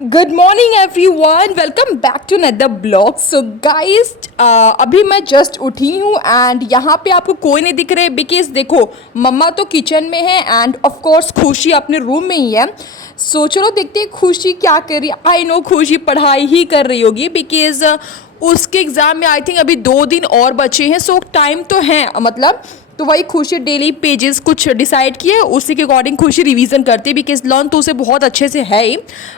Good morning everyone, welcome back to another blog. So guys, अभी मैं just उठी हूँ एंड यहाँ पे आपको कोई नहीं दिख रहे बिकॉज देखो मम्मा तो किचन में है एंड ऑफ कोर्स खुशी अपने रूम में ही है। सो चलो देखते हैं खुशी क्या कर रही है। आई नो खुशी पढ़ाई ही कर रही होगी बिकॉज उसके एग्ज़ाम में आई थिंक अभी 2 दिन और बचे हैं। सो टाइम तो है, मतलब तो वही खुशी डेली पेजेस कुछ डिसाइड किए, उसी के अकॉर्डिंग खुशी रिवीजन करती है बिकॉज लर्न तो उसे बहुत अच्छे से है ही,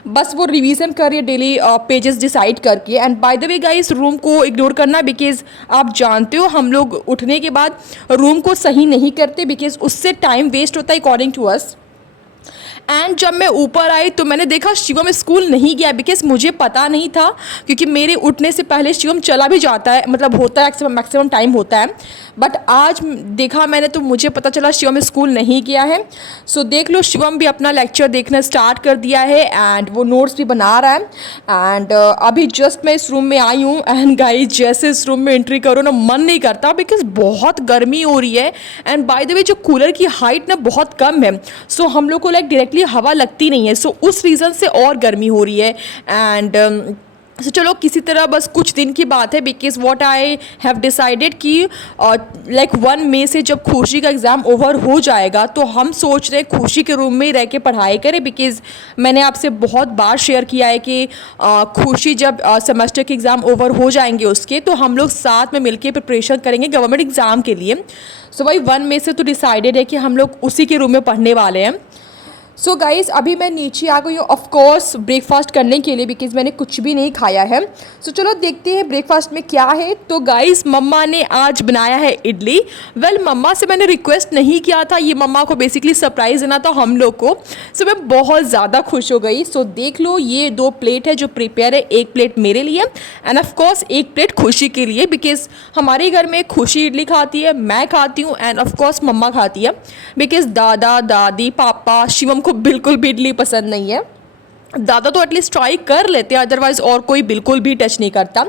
बस वो रिवीजन कर रही है डेली पेजेस डिसाइड करके। And by the way guys, room को इग्नोर करना बिकॉज आप जानते हो हम लोग उठने के बाद रूम को सही नहीं करते बिकॉज उससे टाइम वेस्ट होता है अकॉर्डिंग टू अस। एंड जब मैं ऊपर आई तो मैंने देखा शिवम स्कूल नहीं गया बिकॉज मुझे पता नहीं था, क्योंकि मेरे उठने से पहले शिवम चला भी जाता है, मतलब होता है मैक्सिमम टाइम होता है। बट आज देखा मैंने तो मुझे पता चला शिवम स्कूल नहीं गया है। सो देख लो शिवम भी अपना लेक्चर देखना स्टार्ट कर दिया है एंड वो नोट्स भी बना रहा है। एंड अभी जस्ट मैं इस रूम में आई हूँ एंड गाइस जैसे इस रूम में एंट्री करो ना मन नहीं करता बिकॉज बहुत गर्मी हो रही है। एंड बाय द वे जो कूलर की हाइट ना बहुत कम है, सो हम लोग को लाइक डायरेक्टली हवा लगती नहीं है, सो उस रीज़न से और गर्मी हो रही है। एंड सो चलो किसी तरह बस कुछ दिन की बात है because what I have decided कि लाइक 1 मई से जब खुशी का एग्ज़ाम ओवर हो जाएगा तो हम सोच रहे हैं खुशी के रूम में ही रह के पढ़ाई करें बिकॉज मैंने आपसे बहुत बार शेयर किया है कि खुशी जब सेमेस्टर के एग्ज़ाम ओवर हो जाएंगे उसके, तो हम लोग साथ में मिलके प्रिपरेशन करेंगे गवर्नमेंट एग्ज़ाम के लिए। सो भाई 1 मई से तो डिसाइडेड है कि हम लोग उसी के रूम में पढ़ने वाले हैं। सो गाइज़ अभी मैं नीचे आ गई हूँ ऑफकोर्स ब्रेकफास्ट करने के लिए बिकॉज मैंने कुछ भी नहीं खाया है। सो चलो देखते हैं ब्रेकफास्ट में क्या है। तो गाइज़ मम्मा ने आज बनाया है इडली। वेल मम्मा से मैंने रिक्वेस्ट नहीं किया था, ये मम्मा को बेसिकली सरप्राइज़ देना था हम लोग को। सो मैं बहुत ज़्यादा खुश हो गई। सो देख लो ये 2 प्लेट है जो प्रिपेयर है, 1 प्लेट मेरे लिए एंड ऑफकोर्स 1 प्लेट खुशी के लिए बिकॉज हमारे घर में खुशी इडली खाती है, मैं खाती हूँ एंड ऑफकोर्स मम्मा खाती है बिकॉज दादा दादी पापा शिवम को बिल्कुल भी इडली पसंद नहीं है। दादा तो एटलीस्ट ट्राई कर लेते हैं, अदरवाइज और कोई बिल्कुल भी टच नहीं करता।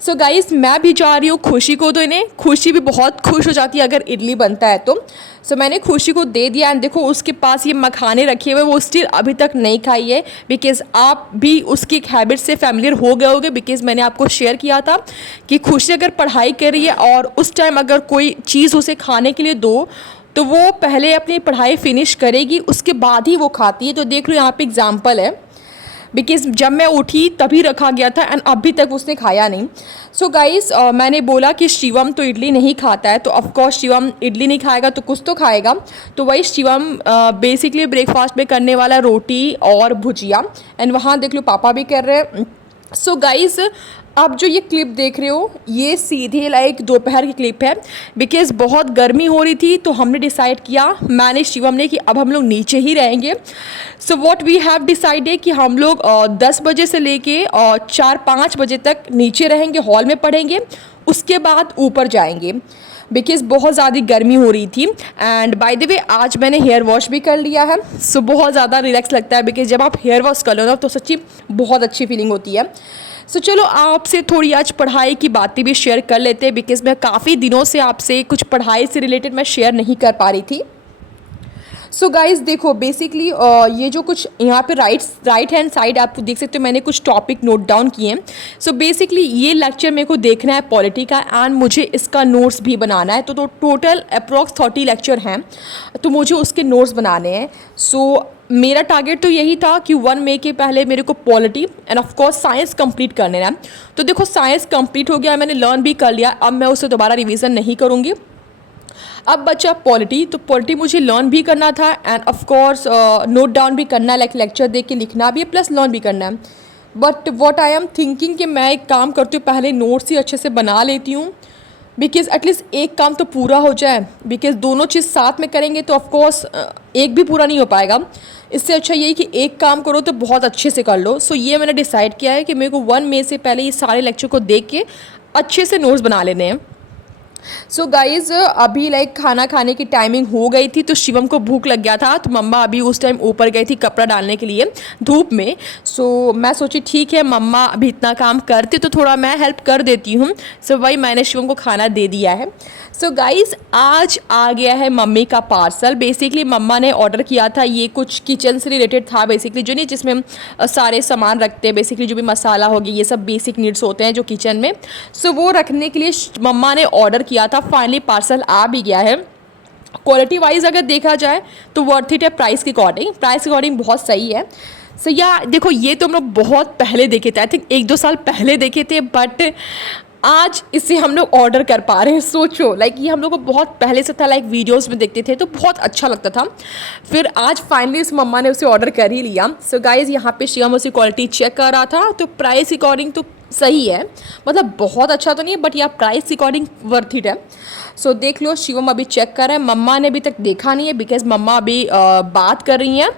सो गाइस मैं भी जा रही हूँ खुशी को देने। खुशी भी बहुत खुश हो जाती है अगर इडली बनता है तो। सो मैंने खुशी को दे दिया एंड देखो उसके पास ये मखाने रखे हुए वो स्टिल अभी तक नहीं खाई है बिकॉज आप भी उसकी एक हैबिट से फैमिलियर हो गए होगे बिकॉज मैंने आपको शेयर किया था कि खुशी अगर पढ़ाई कर रही है और उस टाइम अगर कोई चीज़ उसे खाने के लिए दो तो वो पहले अपनी पढ़ाई फिनिश करेगी उसके बाद ही वो खाती है। तो देख लो यहाँ पे एग्जाम्पल है बिकॉज जब मैं उठी तभी रखा गया था एंड अभी तक उसने खाया नहीं। सो गाइस मैंने बोला कि शिवम तो इडली नहीं खाता है, तो ऑफकोर्स शिवम इडली नहीं खाएगा तो कुछ तो खाएगा। तो वही शिवम बेसिकली ब्रेकफास्ट में करने वाला रोटी और भुजिया एंड वहाँ देख लो पापा भी कर रहे हैं। सो गाइस आप जो ये क्लिप देख रहे हो ये सीधे लाइक दोपहर की क्लिप है बिकॉज बहुत गर्मी हो रही थी तो हमने डिसाइड किया, मैंने शिवम ने, कि अब हम लोग नीचे ही रहेंगे। So what we have decided कि हम लोग 10 बजे से लेके 4-5 बजे तक नीचे रहेंगे, हॉल में पढ़ेंगे, उसके बाद ऊपर जाएंगे बिकॉज बहुत ज़्यादा गर्मी हो रही थी। एंड बाय द वे आज मैंने हेयर वॉश भी कर लिया है। सो बहुत ज़्यादा रिलैक्स लगता है बिकॉज जब आप हेयर वॉश कर लो ना तो सच्ची बहुत अच्छी फीलिंग होती है। सो चलो आपसे थोड़ी आज पढ़ाई की बातें भी शेयर कर लेते हैं बिकॉज मैं काफ़ी दिनों से आपसे कुछ पढ़ाई से रिलेटेड मैं शेयर नहीं कर पा रही थी। सो गाइस देखो बेसिकली ये जो कुछ यहाँ पे राइट हैंड साइड आप देख सकते हो मैंने कुछ टॉपिक नोट डाउन किए हैं। सो बेसिकली ये लेक्चर मेरे को देखना है पॉलिटी का एंड मुझे इसका नोट्स भी बनाना है। तो टोटल अप्रॉक्स 30 लेक्चर हैं तो मुझे उसके नोट्स बनाने हैं। सो मेरा टारगेट तो यही था कि 1 मई के पहले मेरे को polity end of course science complete करने हैं। तो देखो साइंस कंप्लीट हो गया, मैंने लर्न भी कर लिया, अब मैं उसे दोबारा रिवीजन नहीं करूँगी। अब बचा पॉलिटी, तो पॉलिटी मुझे लर्न भी करना था end of course note down भी करना है, लाइक लेक्चर देख के लिखना भी है प्लस लर्न भी करना है। But what I am thinking कि मैं एक काम करती हूँ, पहले नोट्स ही अच्छे से बना लेती हूँ बिकॉज एटलीस्ट एक काम तो पूरा हो जाए बिकॉज दोनों चीज़ साथ में करेंगे तो ऑफकोर्स एक भी पूरा नहीं हो पाएगा। इससे अच्छा यही कि एक काम करो तो बहुत अच्छे से कर लो। सो ये मैंने डिसाइड किया है कि मेरे को 1 मई से पहले ये सारे लेक्चर को देख के अच्छे से नोट्स बना लेने हैं। सो गाइज अभी लाइक खाना खाने की टाइमिंग हो गई थी, तो शिवम को भूख लग गया था, तो मम्मा अभी उस टाइम ऊपर गई थी कपड़ा डालने के लिए धूप में। सो मैं सोची ठीक है मम्मा अभी इतना काम करती तो थोड़ा मैं हेल्प कर देती हूँ। सो वही मैंने शिवम को खाना दे दिया है। सो गाइज आज आ गया है मम्मी का पार्सल। बेसिकली मम्मा ने ऑर्डर किया था, ये कुछ किचन से रिलेटेड था बेसिकली, जो नहीं जिसमें हम सारे सामान रखते हैं, बेसिकली जो भी मसाला हो गया ये सब बेसिक नीड्स होते हैं जो किचन में। सो वो रखने के लिए मम्मा ने ऑर्डर किया था। फाइनली पार्सल आ भी गया है। क्वालिटी वाइज अगर देखा जाए तो वर्थ इट है प्राइस के अकॉर्डिंग बहुत सही है। सो या देखो ये तो हम लोग बहुत पहले देखे थे, आई थिंक 1-2 साल पहले देखे थे, बट आज इसे हम लोग ऑर्डर कर पा रहे हैं। सोचो लाइक ये हम लोग को बहुत पहले से था, लाइक वीडियोस में देखते थे तो बहुत अच्छा लगता था। फिर आज फाइनली इस मम्मा ने उसे ऑर्डर कर ही लिया। सो गाइज यहाँ पे शिवम उसी क्वालिटी चेक कर रहा था, तो प्राइस अकॉर्डिंग तो सही है, मतलब बहुत अच्छा तो नहीं है बट या प्राइस अकॉर्डिंग वर्थ इट है। सो देख लो शिवम अभी चेक कर रहा है, मम्मा ने अभी तक देखा नहीं है बिकॉज मम्मा अभी बात कर रही हैं।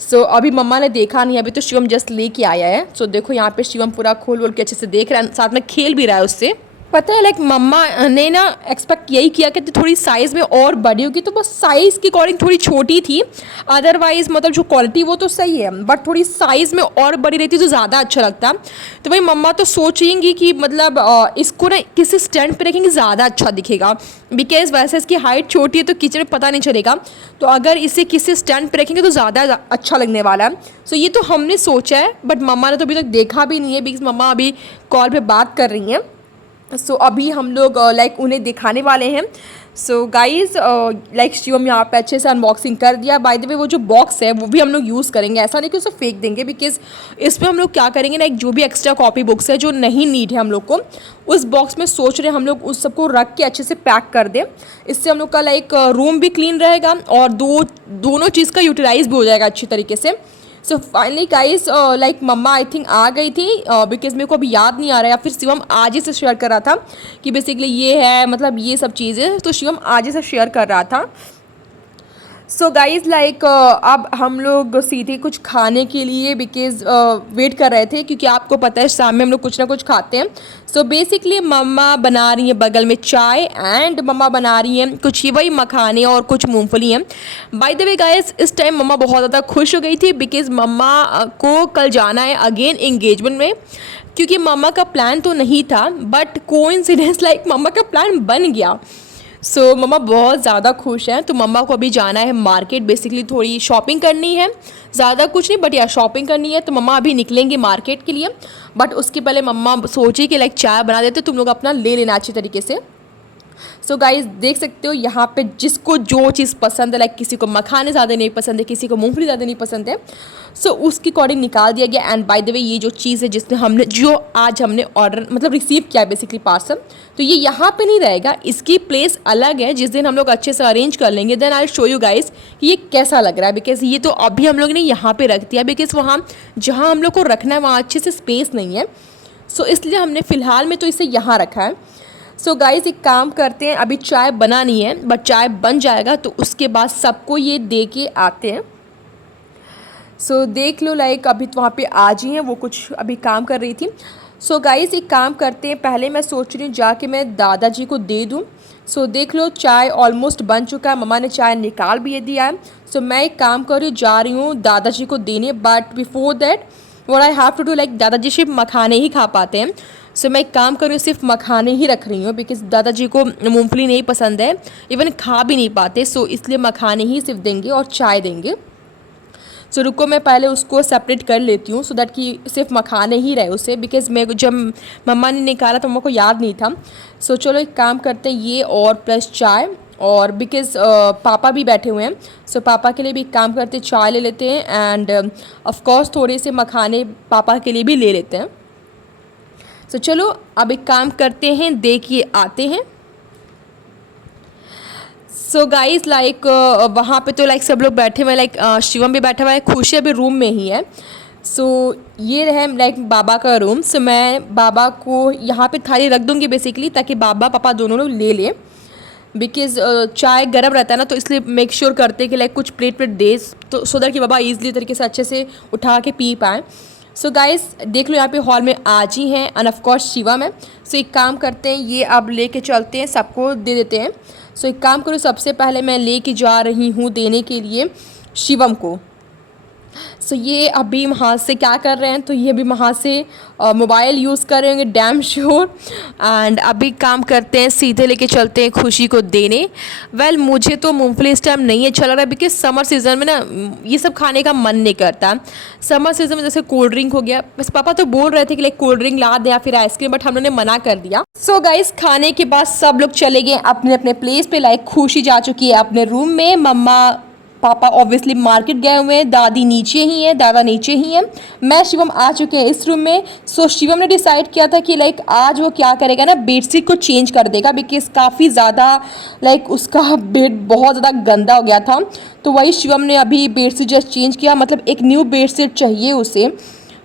सो अभी मम्मा ने देखा नहीं है, अभी तो शिवम जस्ट लेके आया है। सो देखो यहाँ पे शिवम पूरा खोल वोल के अच्छे से देख रहा है, साथ में खेल भी रहा है उससे। पता है लाइक मम्मा ने ना एक्सपेक्ट यही किया कि थोड़ी साइज़ में और बड़ी होगी, तो बस साइज़ की अकॉर्डिंग थोड़ी छोटी थी। अदरवाइज़ मतलब जो क्वालिटी वो तो सही है, बट थोड़ी साइज़ में और बड़ी रहती तो ज़्यादा अच्छा लगता। तो भाई मम्मा तो सोचेंगी कि मतलब इसको ना किसी स्टैंड पे रखेंगे ज़्यादा अच्छा दिखेगा, बिकॉज वैसे इसकी हाइट छोटी है तो किचन में पता नहीं चलेगा, तो अगर इसे किसी स्टैंड पे रखेंगे तो ज़्यादा अच्छा लगने वाला है। सो ये तो हमने सोचा है, बट मम्मा ने तो अभी तक देखा भी नहीं है बिकॉज मम्मा अभी कॉल पे बात कर रही हैं। सो अभी हम लोग लाइक उन्हें दिखाने वाले हैं। सो गाइज़ लाइक शिवम यहाँ पे अच्छे से अनबॉक्सिंग कर दिया। बाय द वे वो जो बॉक्स है वो भी हम लोग यूज़ करेंगे, ऐसा नहीं कि उसे फेंक देंगे, बिकॉज इसमें हम लोग क्या करेंगे ना, एक जो भी एक्स्ट्रा कॉपी बुक्स है जो नहीं नीड है हम लोग को, उस बॉक्स में सोच रहे हैं हम लोग उस सबको रख के अच्छे से पैक कर दें। इससे हम लोग का लाइक रूम भी क्लीन रहेगा और दोनों चीज़ का यूटिलाइज भी हो जाएगा अच्छी तरीके से। So finally guys like mama I think आ गई थी, बिकॉज मेरे को अभी याद नहीं आ रहा है, या फिर शिवम आज ही से शेयर कर रहा था कि बेसिकली ये है, मतलब ये सब चीज़ें तो शिवम आज ही से शेयर कर रहा था। सो गाइज़ लाइक अब हम लोग सीधे कुछ खाने के लिए बिकॉज वेट कर रहे थे, क्योंकि आपको पता है शाम में हम लोग कुछ ना कुछ खाते हैं। सो बेसिकली मम्मा बना रही हैं बगल में चाय, एंड मम्मा बना रही हैं कुछ ही वही मखाने और कुछ मूंगफली हैं। बाय द वे गाइस इस टाइम मम्मा बहुत ज़्यादा खुश हो गई थी बिकॉज मम्मा को कल जाना है अगेन इंगेजमेंट में, क्योंकि मम्मा का प्लान तो नहीं था बट कोइंसिडेंस लाइक मम्मा का प्लान बन गया। सो मम्मा बहुत ज़्यादा खुश हैं। तो मम्मा को अभी जाना है मार्केट, बेसिकली थोड़ी शॉपिंग करनी है, ज़्यादा कुछ नहीं बट या शॉपिंग करनी है, तो मम्मा अभी निकलेंगे मार्केट के लिए। बट उसके पहले मम्मा सोची कि लाइक चाय बना देते, तुम लोग अपना ले लेना अच्छी तरीके से। सो गाइज देख सकते हो यहाँ पे जिसको जो चीज़ पसंद है, लाइक किसी को मखाने ज़्यादा नहीं पसंद है, किसी को मूंगफली ज़्यादा नहीं पसंद है, सो उसके अकॉर्डिंग निकाल दिया गया। एंड बाय द वे ये जो चीज़ है जिसने हमने जो आज हमने ऑर्डर मतलब रिसीव किया है बेसिकली पार्सल, तो ये यहाँ पे नहीं रहेगा, इसकी प्लेस अलग है, जिस दिन हम लोग अच्छे से अरेंज कर लेंगे then I show you guys कि ये कैसा लग रहा है। बिकॉज ये तो अभी हम लोग ने यहाँ पे रख दिया, बिकॉज वहाँ जहाँ हम लोग को रखना है वहाँ अच्छे से स्पेस नहीं है, सो इसलिए हमने फ़िलहाल में तो इसे यहाँ रखा है। सो गाइज़ एक काम करते हैं, अभी चाय बनानी है बट चाय बन जाएगा तो उसके बाद सबको ये दे के आते हैं। सो देख लो लाइक अभी तो वहाँ पे आज ही हैं, वो कुछ अभी काम कर रही थी। सो गाइज़ एक काम करते हैं, पहले मैं सोच रही हूँ जाके मैं दादाजी को दे दूँ। सो देख लो चाय ऑलमोस्ट बन चुका है, मम्मा ने चाय निकाल भी दिया है। सो मैं एक काम कर रही हूँ, जा रही हूँ दादाजी को देने, but before that what I have to do, like दादाजी सिर्फ मखाने ही खा पाते हैं। सो मैं एक काम कर रही हूँ, सिर्फ मखाने ही रख रही हूँ बिकॉज दादाजी को मूंगफली नहीं पसंद है, इवन खा भी नहीं पाते, सो इसलिए मखाने ही सिर्फ देंगे और चाय देंगे। सो रुको मैं पहले उसको सेपरेट कर लेती हूँ सो दैट कि सिर्फ मखाने ही रहे उसे, बिकॉज मैं जब मम्मा ने निकाला तो मम्मा को याद नहीं था। सो चलो एक काम करते हैं, ये और प्लस चाय, और बिकॉज पापा भी बैठे हुए हैं, सो पापा के लिए भी एक काम करते हैं, चाय ले लेते हैं एंड ऑफकोर्स थोड़े से मखाने पापा के लिए भी ले लेते हैं। सो चलो अब एक काम करते हैं, देखिए आते हैं। सो गाइज लाइक वहाँ पे तो लाइक सब लोग बैठे हुए हैं, लाइक शिवम भी बैठा हुआ है, खुशी अभी रूम में ही है। सो ये रहे लाइक बाबा का रूम। सो मैं बाबा को यहाँ पे थाली रख दूँगी बेसिकली, ताकि बाबा पापा दोनों लोग ले लें, बिकॉज चाय गर्म रहता है ना, तो इसलिए मेक श्योर करते हैं कि लाइक कुछ प्लेट दे, तो सो दैट कि बाबा ईजिली तरीके से अच्छे से उठा के पी पाएँ। सो गाइस देख लो यहाँ पे हॉल में आज ही हैं एंड ऑफ कोर्स शिवम है। सो एक काम करते हैं, ये अब लेके चलते हैं, सबको दे देते हैं। सो एक काम करो, सबसे पहले मैं लेके जा रही हूँ देने के लिए शिवम को। सो ये अभी वहाँ से क्या कर रहे हैं, तो ये अभी वहाँ से मोबाइल यूज़ कर रहे होंगे डैम श्योर। एंड अभी काम करते हैं, सीधे लेके चलते हैं खुशी को देने। वेल मुझे तो मूंगफली इस टाइम नहीं अच्छा लग रहा है, बिकॉज समर सीज़न में ना ये सब खाने का मन नहीं करता। समर सीज़न में जैसे कोल्ड ड्रिंक हो गया, बस पापा तो बोल रहे थे कि लाइक कोल्ड ड्रिंक ला दे या फिर आइसक्रीम, बट हम लोगों ने मना कर दिया। सो गाइस खाने के बाद सब लोग चले गए अपने अपने प्लेस पे। लाइक खुशी जा चुकी है अपने रूम में, मम्मा पापा ऑब्वियसली मार्केट गए हुए हैं, दादी नीचे ही हैं, दादा नीचे ही हैं, मैं शिवम आ चुके हैं इस रूम में। सो शिवम ने डिसाइड किया था कि लाइक आज वो क्या करेगा ना, बेडशीट को चेंज कर देगा, बिकॉज काफ़ी ज़्यादा लाइक उसका बेड बहुत ज़्यादा गंदा हो गया था। तो वही शिवम ने अभी बेडशीट जस्ट चेंज किया, मतलब एक न्यू बेडशीट चाहिए उसे।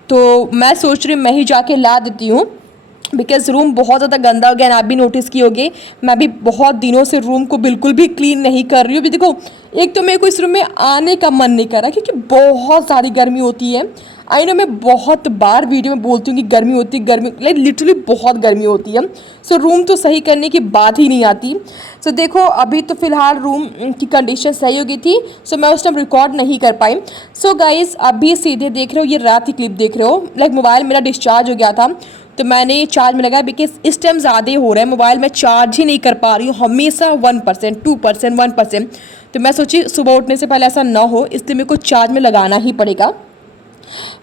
तो मैं सोच रही हूँ मैं ही जाके ला देती हूँ, बिकॉज रूम बहुत ज़्यादा गंदा हो गया। एंड आप भी नोटिस किए होंगे, मैं भी बहुत दिनों से रूम को बिल्कुल भी क्लीन नहीं कर रही हूँ। अभी देखो, एक तो मेरे को इस रूम में आने का मन नहीं कर रहा क्योंकि बहुत सारी गर्मी होती है। आई नो मैं बहुत बार वीडियो में बोलती हूँ कि गर्मी होती है, गर्मी लाइक लिटरली बहुत गर्मी होती है। सो रूम तो सही करने की बात ही नहीं आती। सो देखो अभी तो फ़िलहाल रूम की कंडीशन सही हो गई थी, सो मैं उस टाइम रिकॉर्ड नहीं कर पाई। सो गाइज़ अभी सीधे देख रहे हो, ये रात की क्लिप देख रहे हो। लाइक मोबाइल मेरा डिस्चार्ज हो गया था, तो मैंने चार्ज में लगाया, बिकॉज इस टाइम ज़्यादा हो रहा है, मोबाइल में चार्ज ही नहीं कर पा रही हूँ, हमेशा 1%, 2%, 1%। तो मैं सोची सुबह उठने से पहले ऐसा ना हो, इसलिए मेरे को चार्ज में लगाना ही पड़ेगा।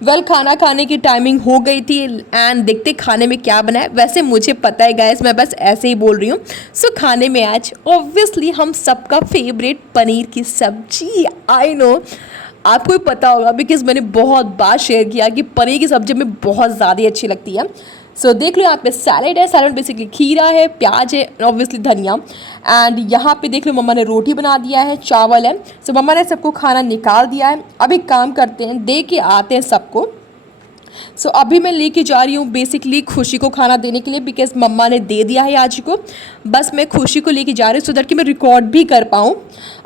वेल खाना खाने की टाइमिंग हो गई थी एंड देखते खाने में क्या बना है। वैसे मुझे पता है गाइस, मैं बस ऐसे ही बोल रही हूँ। सो खाने में आज ऑब्वियसली हम सबका फेवरेट पनीर की सब्जी। आई नो आपको भी पता होगा, बिकॉज मैंने बहुत बार शेयर किया कि पनीर की सब्जी में बहुत ज़्यादा अच्छी लगती है। सो देख लो यहाँ पे सैलेड है, सैलेड बेसिकली खीरा है, प्याज है, ऑब्वियसली धनिया। एंड यहाँ पे देख लो मम्मा ने रोटी बना दिया है, चावल है। सो मम्मा ने सबको खाना निकाल दिया है। अब एक काम करते हैं, दे के आते हैं सबको। सो अभी मैं लेके जा रही हूँ बेसिकली खुशी को खाना देने के लिए, बिकॉज मम्मा ने दे दिया है आज को। बस मैं खुशी को लेके जा रही हूँ सो दैट कि मैं रिकॉर्ड भी कर पाऊँ,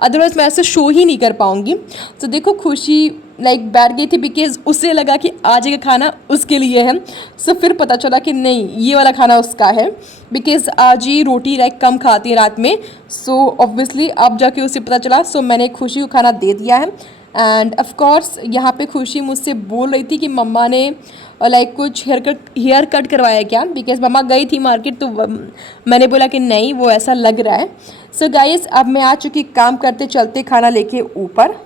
अदरवाइज़ मैं ऐसे शो ही नहीं कर पाऊँगी। तो देखो खुशी लाइक बैठ गई थी, बिकॉज उसे लगा कि आज का खाना उसके लिए है। सो फिर पता चला कि नहीं, ये वाला खाना उसका है, बिकॉज आज ही रोटी लाइक कम खाती है रात में। सो ऑब्वियसली अब जाके उसे पता चला। सो मैंने खुशी को खाना दे दिया है। एंड ऑफ कोर्स यहाँ पे खुशी मुझसे बोल रही थी कि मम्मा ने लाइक कुछ हेयर कट करवाया क्या, बिकॉज मम्मा गई थी मार्केट। तो मैंने बोला कि नहीं, वो ऐसा लग रहा है। सो गाइस अब मैं आ चुकी, काम करते चलते खाना लेके ऊपर।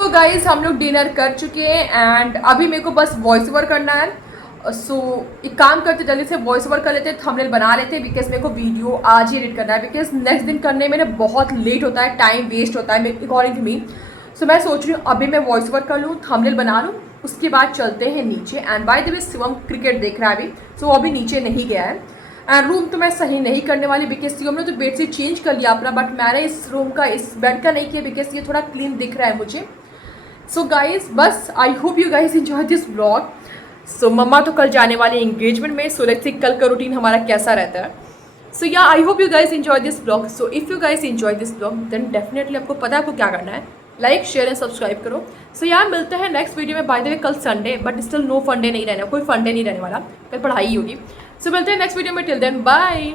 तो गाइस हम लोग डिनर कर चुके हैं एंड अभी मेरे को बस वॉइस ओवर करना है। सो एक काम करते जल्दी से वॉइस ओवर कर लेते, थंबनेल बना लेते, बिकॉज मेरे को वीडियो आज ही एडिट करना है, बिकॉज नेक्स्ट दिन करने में ना बहुत लेट होता है, टाइम वेस्ट होता है अकॉर्डिंग टू मी। सो मैं सोच रही हूँ अभी मैं वॉइस ओवर कर लूँ, थंबनेल बना लूँ, उसके बाद चलते हैं नीचे। And by the way Shivam cricket देख रहा है अभी, सो वो अभी नीचे नहीं गया है। एंड रूम तो मैं सही नहीं करने वाली, बिकॉज शिवम ने तो बेडशीट चेंज कर लिया अपना, बट मैंने इस रूम का, इस बेड का नहीं किया, बिकॉज ये थोड़ा क्लीन दिख रहा है मुझे। सो गाइज बस I hope you guys enjoy this blog. So mama तो कल जाने वाले एंगेजमेंट में, सो लेट्स सी कल का रूटीन हमारा कैसा रहता है। So yeah I hope you guys enjoy this blog. So if you guys enjoy this blog then definitely आपको पता है आपको क्या करना है, लाइक शेयर एंड सब्सक्राइब करो। सो यार मिलते हैं नेक्स्ट वीडियो में। बाय द वे कल संडे, बट स्टिल नो फंडे नहीं रहने, कोई फंडे नहीं रहने वाला, कल पढ़ाई होगी। सो मिलते हैं नेक्स्ट वीडियो में, टिल देन बाय।